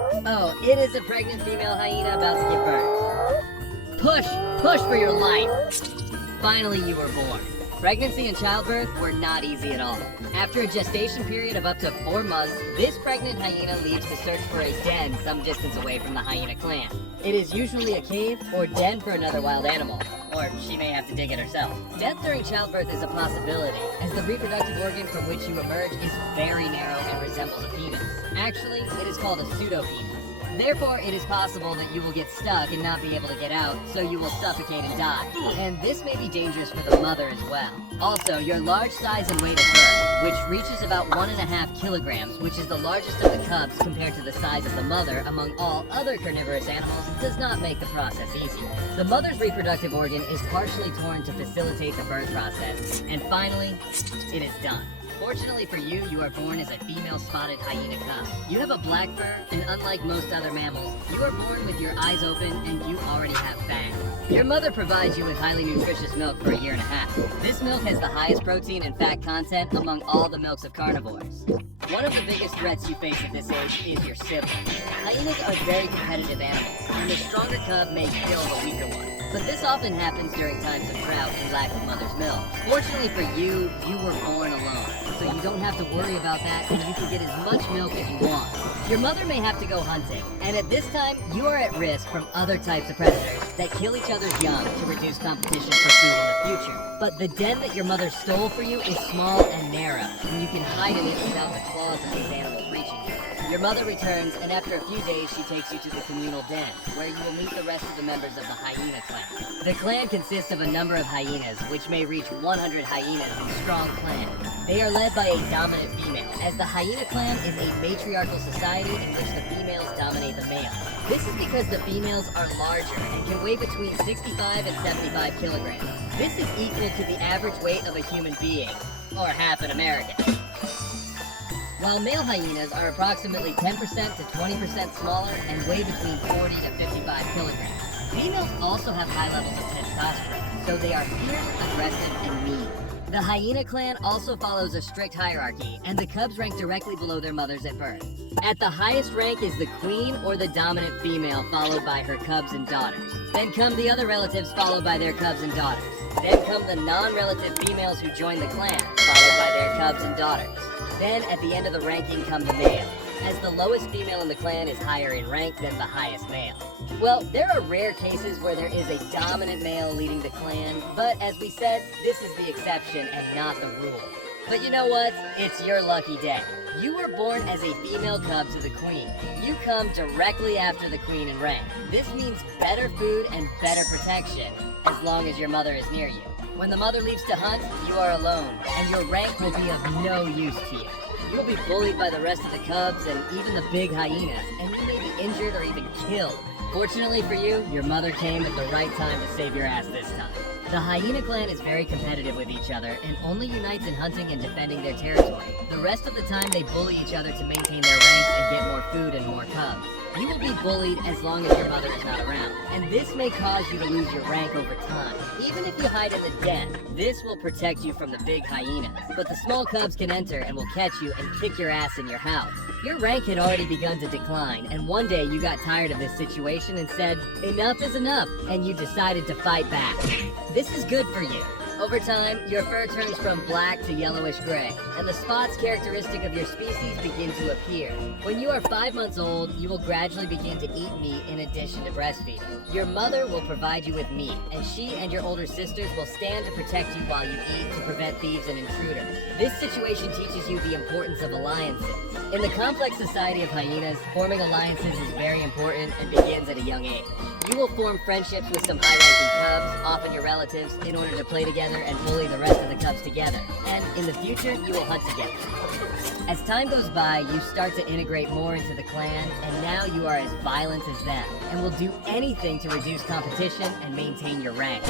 Oh, it is a pregnant female hyena about to give birth. Push for your life. Finally, you were born. Pregnancy and childbirth were not easy at all. After a gestation period of up to 4 months, this pregnant hyena leaves to search for a den some distance away from the hyena clan. It is usually a cave or den for another wild animal, or she may have to dig it herself. Death during childbirth is a possibility, as the reproductive organ from which you emerge is very narrow and resembles a penis. Actually, it is called a pseudopenis. Therefore, it is possible that you will get stuck and not be able to get out, so you will suffocate and die. And this may be dangerous for the mother as well. Also, your large size and weight at birth, which reaches about 1.5 kilograms, which is the largest of the cubs compared to the size of the mother among all other carnivorous animals, does not make the process easy. The mother's reproductive organ is partially torn to facilitate the birth process. And finally, it is done. Fortunately for you, you are born as a female spotted hyena cub. You have a black fur, and unlike most other mammals, you are born with your eyes open and you already have fangs. Your mother provides you with highly nutritious milk for 1.5 years. This milk has the highest protein and fat content among all the milks of carnivores. One of the biggest threats you face at this age is your siblings. Hyenas are very competitive animals, and the stronger cub may kill the weaker one. But this often happens during times of drought and lack of mother's milk. Fortunately for you, you were born alone, so you don't have to worry about that and you can get as much milk as you want. Your mother may have to go hunting, and at this time, you are at risk from other types of predators that kill each other's young to reduce competition for food in the future. But the den that your mother stole for you is small and narrow, and you can hide in it without the claws of these animals reaching you. Your mother returns, and after a few days, she takes you to the communal den, where you will meet the rest of the members of the hyena clan. The clan consists of a number of hyenas, which may reach 100 hyenas in strong clan. They are led by a dominant female, as the hyena clan is a matriarchal society in which the females dominate the male. This is because the females are larger and can weigh between 65 and 75 kilograms. This is equal to the average weight of a human being, or half an American. While male hyenas are approximately 10% to 20% smaller and weigh between 40 to 55 kilograms. Females also have high levels of testosterone, so they are fierce, aggressive, and mean. The hyena clan also follows a strict hierarchy, and the cubs rank directly below their mothers at birth. At the highest rank is the queen or the dominant female, followed by her cubs and daughters. Then come the other relatives, followed by their cubs and daughters. Then come the non-relative females who join the clan, followed by their cubs and daughters. Then, at the end of the ranking, come the male, as the lowest female in the clan is higher in rank than the highest male. Well, there are rare cases where there is a dominant male leading the clan, but as we said, this is the exception and not the rule. But you know what? It's your lucky day. You were born as a female cub to the queen. You come directly after the queen in rank. This means better food and better protection, as long as your mother is near you. When the mother leaves to hunt, you are alone, and your rank will be of no use to you. You'll be bullied by the rest of the cubs and even the big hyenas, and you may be injured or even killed. Fortunately for you, your mother came at the right time to save your ass this time. The hyena clan is very competitive with each other and only unites in hunting and defending their territory. The rest of the time they bully each other to maintain their ranks and get more food and more cubs. You will be bullied as long as your mother is not around, and this may cause you to lose your rank over time. Even if you hide in the den, this will protect you from the big hyenas, but the small cubs can enter and will catch you and kick your ass in your house. Your rank had already begun to decline, and one day you got tired of this situation and said, enough is enough, and you decided to fight back. This is good for you. Over time, your fur turns from black to yellowish gray, and the spots characteristic of your species begin to appear. When you are 5 months old, you will gradually begin to eat meat in addition to breastfeeding. Your mother will provide you with meat, and she and your older sisters will stand to protect you while you eat to prevent thieves and intruders. This situation teaches you the importance of alliances. In the complex society of hyenas, forming alliances is very important and begins at a young age. You will form friendships with some high-ranking cubs, often your relatives, in order to play together and bully the rest of the cubs together. And in the future, you will hunt together. As time goes by, you start to integrate more into the clan, and now you are as violent as them, and will do anything to reduce competition and maintain your rank.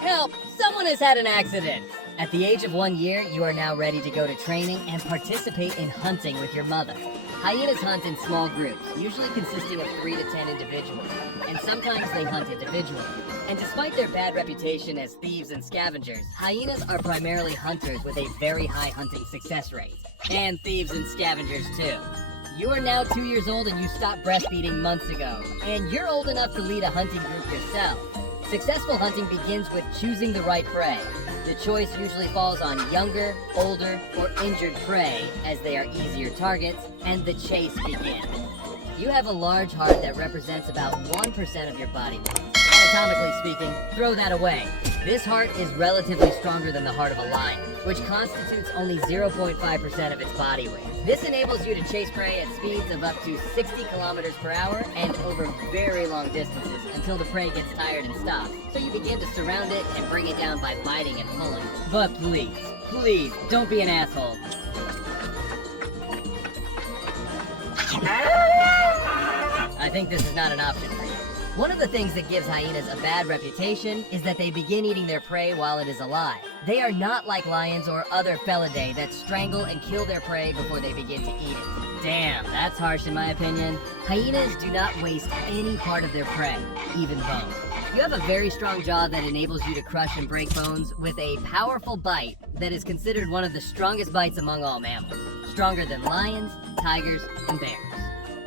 Help! Someone has had an accident! At the age of 1 year, you are now ready to go to training and participate in hunting with your mother. Hyenas hunt in small groups, usually consisting of 3 to 10 individuals, and sometimes they hunt individually. And despite their bad reputation as thieves and scavengers, hyenas are primarily hunters with a very high hunting success rate. And thieves and scavengers too. You are now 2 years old and you stopped breastfeeding months ago, and you're old enough to lead a hunting group yourself. Successful hunting begins with choosing the right prey. The choice usually falls on younger, older, or injured prey, as they are easier targets, and the chase begins. You have a large heart that represents about 1% of your body weight. Anatomically speaking, throw that away. This heart is relatively stronger than the heart of a lion, which constitutes only 0.5% of its body weight. This enables you to chase prey at speeds of up to 60 kilometers per hour and over very long distances until the prey gets tired and stops. So you begin to surround it and bring it down by biting and pulling. But please, don't be an asshole. I think this is not an option for you. One of the things that gives hyenas a bad reputation is that they begin eating their prey while it is alive. They are not like lions or other felidae that strangle and kill their prey before they begin to eat it. Damn, that's harsh in my opinion. Hyenas do not waste any part of their prey, even bones. You have a very strong jaw that enables you to crush and break bones with a powerful bite that is considered one of the strongest bites among all mammals. Stronger than lions, tigers, and bears.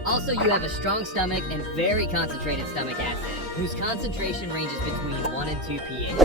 Also, you have a strong stomach and very concentrated stomach acid, whose concentration ranges between 1 and 2 pH.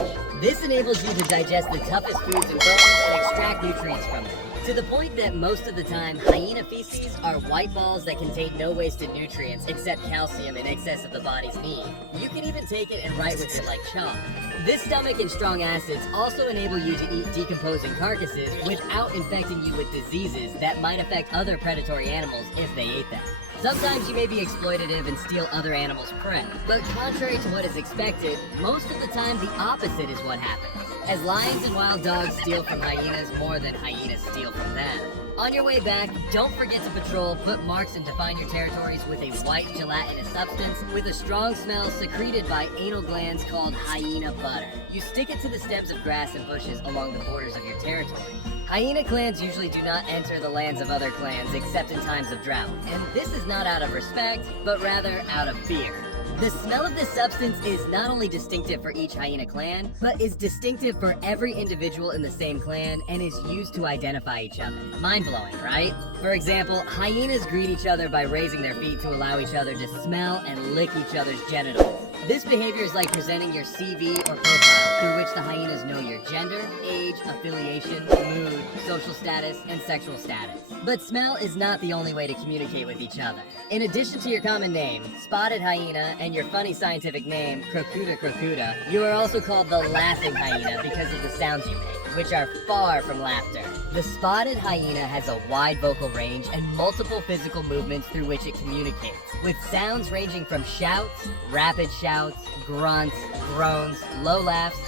This enables you to digest the toughest foods and bones and extract nutrients from them. To the point that most of the time, hyena feces are white balls that contain no wasted nutrients except calcium in excess of the body's need. You can even take it and write with it like chalk. This stomach and strong acids also enable you to eat decomposing carcasses without infecting you with diseases that might affect other predatory animals if they ate them. Sometimes you may be exploitative and steal other animals' prey, but contrary to what is expected, most of the time the opposite is what happens, as lions and wild dogs steal from hyenas more than hyenas steal from them. On your way back, don't forget to patrol, put marks, and define your territories with a white gelatinous substance with a strong smell secreted by anal glands called hyena butter. You stick it to the stems of grass and bushes along the borders of your territory. Hyena clans usually do not enter the lands of other clans except in times of drought, and this is not out of respect, but rather out of fear. The smell of this substance is not only distinctive for each hyena clan, but is distinctive for every individual in the same clan and is used to identify each other. Mind-blowing, right? For example, hyenas greet each other by raising their feet to allow each other to smell and lick each other's genitals. This behavior is like presenting your CV or profile through which the hyenas know your gender, age, affiliation, mood, social status, and sexual status. But smell is not the only way to communicate with each other. In addition to your common name, spotted hyena, and your funny scientific name, crocuta, you are also called the laughing hyena because of the sounds you make, which are far from laughter. The spotted hyena has a wide vocal range and multiple physical movements through which it communicates, with sounds ranging from shouts, rapid shouts, grunts, groans, low laughs,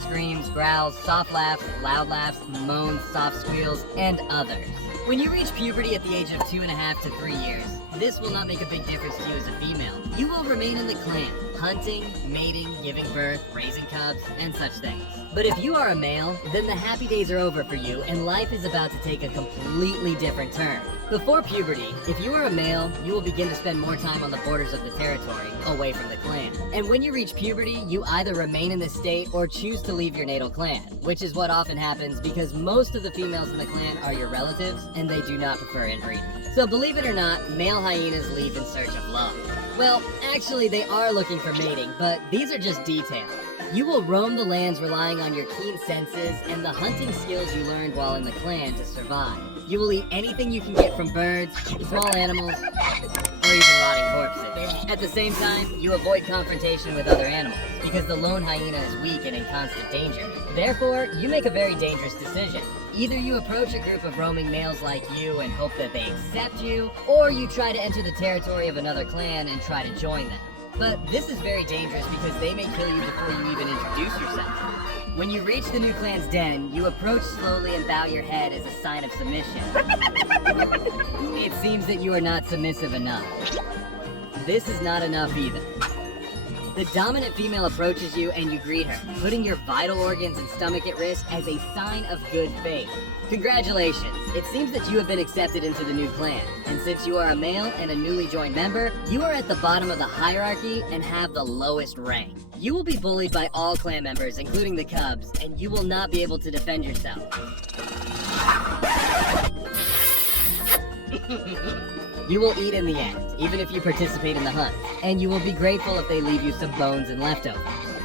screams, growls, soft laughs, loud laughs, moans, soft squeals, and others. When you reach puberty at the age of 2.5 to 3 years, this will not make a big difference to you as a female. You will remain in the clan, hunting, mating, giving birth, raising cubs, and such things. But if you are a male, then the happy days are over for you and life is about to take a completely different turn. Before puberty, if you are a male, you will begin to spend more time on the borders of the territory, away from the clan. And when you reach puberty, you either remain in this state or choose to leave your natal clan, which is what often happens because most of the females in the clan are your relatives and they do not prefer inbreeding. So believe it or not, male hyenas leave in search of love. Well, actually they are looking for mating, but these are just details. You will roam the lands relying on your keen senses and the hunting skills you learned while in the clan to survive. You will eat anything you can get from birds, small animals, or even rotting corpses. At the same time, you avoid confrontation with other animals, because the lone hyena is weak and in constant danger. Therefore, you make a very dangerous decision. Either you approach a group of roaming males like you and hope that they accept you, or you try to enter the territory of another clan and try to join them. But this is very dangerous because they may kill you before you even introduce yourself. When you reach the new clan's den, you approach slowly and bow your head as a sign of submission. It seems that you are not submissive enough. This is not enough either. The dominant female approaches you and you greet her, putting your vital organs and stomach at risk as a sign of good faith. Congratulations! It seems that you have been accepted into the new clan, and since you are a male and a newly joined member, you are at the bottom of the hierarchy and have the lowest rank. You will be bullied by all clan members, including the cubs, and you will not be able to defend yourself. You will eat in the end, even if you participate in the hunt, and you will be grateful if they leave you some bones and leftovers.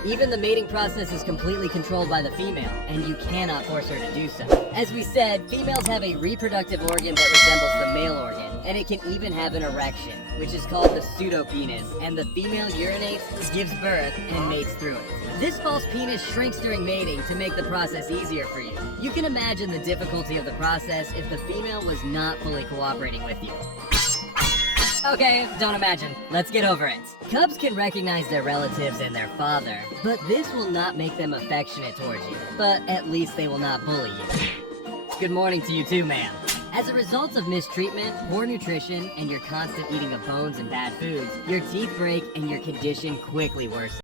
Even the mating process is completely controlled by the female, and you cannot force her to do so. As we said, females have a reproductive organ that resembles the male organ, and it can even have an erection, which is called the pseudopenis, and the female urinates, gives birth, and mates through it. This false penis shrinks during mating to make the process easier for you. You can imagine the difficulty of the process if the female was not fully cooperating with you. Okay, don't imagine. Let's get over it. Cubs can recognize their relatives and their father, but this will not make them affectionate towards you. But at least they will not bully you. Good morning to you too, ma'am. As a result of mistreatment, poor nutrition, and your constant eating of bones and bad foods, your teeth break and your condition quickly worsens.